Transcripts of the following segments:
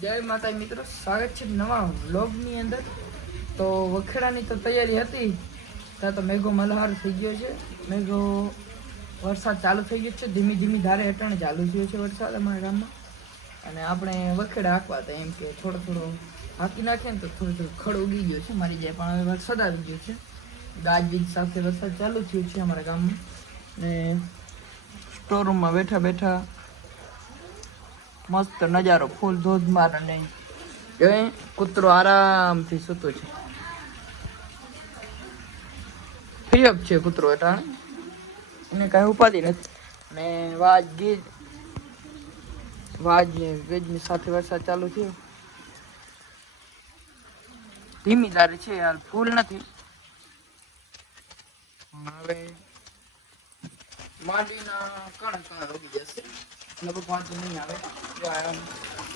જય માતા મિત્રો, સ્વાગત છે નવા વ્લોગની અંદર. તો વખેડાની તો તૈયારી હતી, ત્યાં તો મેઘો મલ્હાર થઈ ગયો છે. મેઘો વરસાદ ચાલુ થઈ ગયો છે, ધીમી ધીમી ધારે હેઠળ ચાલુ થયો છે વરસાદ અમારા ગામમાં. અને આપણે વખેડા હાંકવા હતા, એમ કે થોડો થોડો હાંકી નાખીએ ને તો થોડું થોડું ખડ ઉગી ગયો છે, મારી જાય પણ હવે વરસાદ આવી ગયો છે. ગાજવીજ સાથે વરસાદ ચાલુ થયો છે અમારા ગામમાં. ને સ્ટોરૂમમાં બેઠા બેઠા મસ્ત નજારો, ફૂલ ધોધમાર અને જોઈ કૂતરો આરામથી સૂતો છે. ફ્રી અપ છે કૂતરો એટાણે એને કાંઈ ઉપાધિ નથી. અને વાજ ગીજ, વાજ ગીજની સાથે વરસાદ ચાલુ થયો. ધીમી ધારે છે, હાલ ફૂલ નથી. હવે માંડીના કણ કણ ઉગી જશે.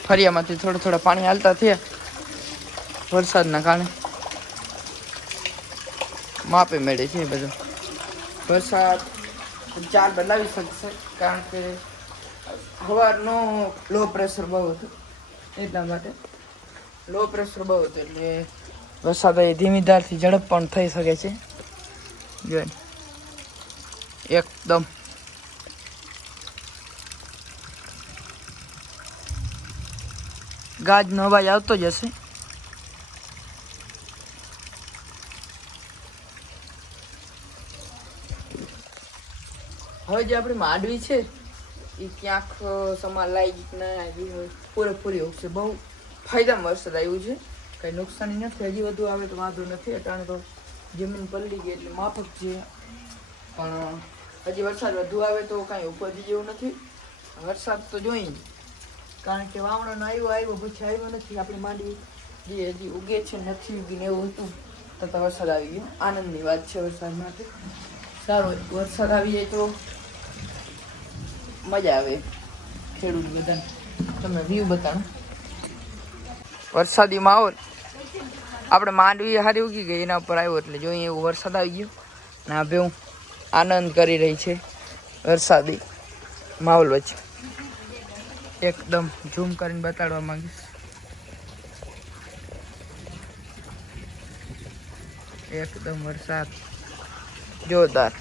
ફરિયામાંથી થોડા થોડા પાણી હાલતા થયા. વરસાદના કારણે. માપે મેળે છે બધું. વરસાદ ચાર બદલાવી શકશે, કારણ કે સવારનો લો પ્રેશર બહુ હતું એટલા માટે. લો પ્રેશર બહુ હતું એટલે વરસાદ એ ધીમી ધારથી ઝડપ પણ થઈ શકે છે. જો એકદમ ગાજનો અવાજ આવતો જ હશે. હવે જે આપણી માંડવી છે, એ ક્યાંક સમા લાયક ના આવી હોય પૂરેપૂરી ઉગશે. બહુ ફાયદામાં વરસાદ આવ્યું છે. કંઈ નુકસાની નથી. હજી વધુ આવે તો વાંધો નથી. અટાણે તો જમીન પલળી ગઈ એટલે માફક છે. પણ હજી વરસાદ વધુ આવે તો કાંઈ ઉપજ જેવું નથી. વરસાદ તો જોઈ જ. કારણ કે વાવણો આવ્યો આવ્યો, પછી આવ્યો નથી. આપણી માંડવી જે હજી ઉગે છે નથી ઉગીને એવું હતું, તો તો વરસાદ આવી ગયો. આનંદની વાત છે વરસાદ માટે. સારો વરસાદ આવી જાય તો મજા આવે ખેડૂત બધાને. તમે વ્યૂ બતાવો. વરસાદી માહોલ. આપણે માંડવી હારી ઉગી ગઈ, એના ઉપર આવ્યો એટલે જોઈએ એવું વરસાદ આવી ગયો. ને આ ભેવું આનંદ કરી રહી છે વરસાદી માહોલ વચ્ચે. એકદમ ઝૂમ કરીને બતાડવા માંગીશ. એકદમ વરસાદ. જોરદાર.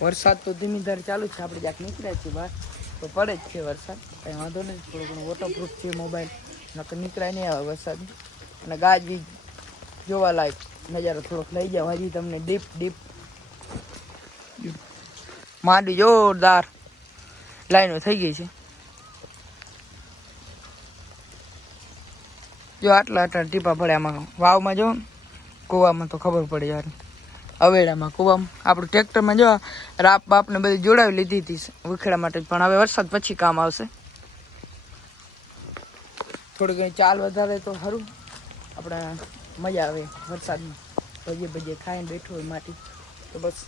વરસાદ તો ધીમી ધાર ચાલુ છે, આપણે જ્યાંક નીકળ્યા છીએ બહાર. તો પડે જ છે વરસાદ. કંઈ વાંધો નહીં થોડો ઘણો વોટરપ્રૂફ છે મોબાઈલ નકર નીકળાય નહીં આવે વરસાદ. અને ગાજવી જોવા લાયક નજારો થોડોક લઈ જાવ હજી તમને ડીપ ડીપ માંડી જોરદાર લાઈનો થઈ ગઈ છે. જો આટલા આટલા ટીપા પડે આમાં. વાવમાં જો કૂવામાં તો ખબર પડે યાર. અવેડામાં કૂવામાં આપણું ટ્રેક્ટરમાં જો રાપ બાપને બધી જોડાવી લીધી હતી ઉખેડા માટે પણ હવે વરસાદ પછી કામ આવશે. થોડી ઘણી ચાલ વધારે તો સારું આપણે મજા આવે વરસાદમાં. ભજીએ ભજીએ ખાઈને બેઠું હોય માટી. તો બસ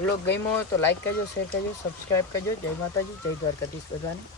વ્લોગ ગમ્યો હોય તો લાઈક કરજો શેર કરજો સબસ્ક્રાઈબ કરજો. જય માતાજી, જય દ્વારકાધીશ બધાને.